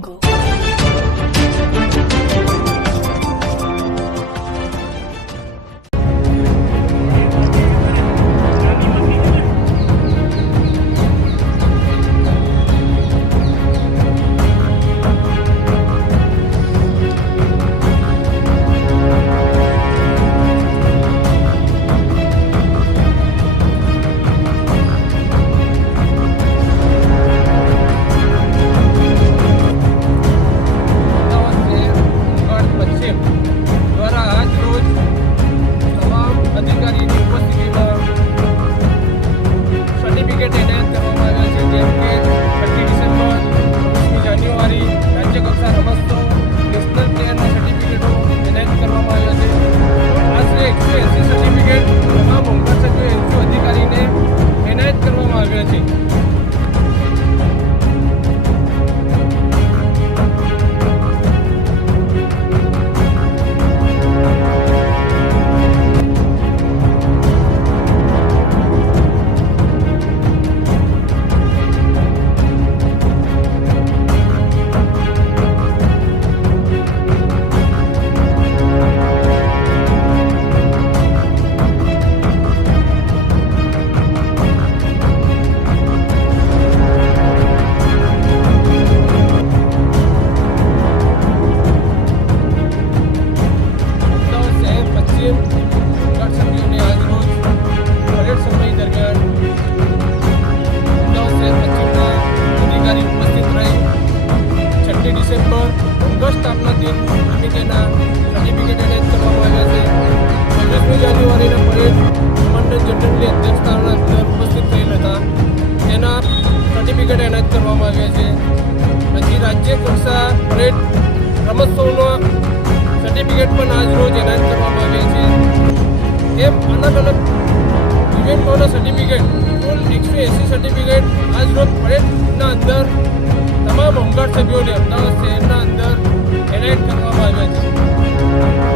Go. Certificate એનાયત કરવામાં આવ્યા છે, જેમ કે 31 ડિસેમ્બર, 20 જાન્યુઆરી રાજ્યકક્ષા રમતોત્સવ નેશનલ પ્લેયરના સર્ટિફિકેટો એનાયત કરવામાં આવ્યા છે. આશરે 180 સર્ટિફિકેટ તમામ હોમગાર્ડ સભ્યો એનસીઓ અધિકારીને એનાયત કરવામાં આવ્યા છે. ડિસેમ્બર હોમગાર્ડ સ્થાપના દિન નિમિત્તેના સર્ટિફિકેટ એનાયત કરવામાં આવ્યા છે. 25મી જાન્યુઆરીના પરેડ કમાન્ડન્ટ જનરલની અધ્યક્ષતાના અંદર ઉપસ્થિત થયેલ હતા, તેના સર્ટિફિકેટ એનાયત કરવામાં આવ્યા છે. પછી રાજ્ય કક્ષા પરેડ રમતોત્સવનો સર્ટિફિકેટ પણ આજ રોજ એનાયત કરવામાં આવ્યા છે. એમ અલગ અલગ ઇવેન્ટોના સર્ટિફિકેટ કુલ 180 સર્ટિફિકેટ આજ રોજ પરેડના અંદર તમામ હોમગાર્ડ સભ્યોને અમદાવાદ શહેરના અંદર એનાયત કરવામાં આવ્યા છે.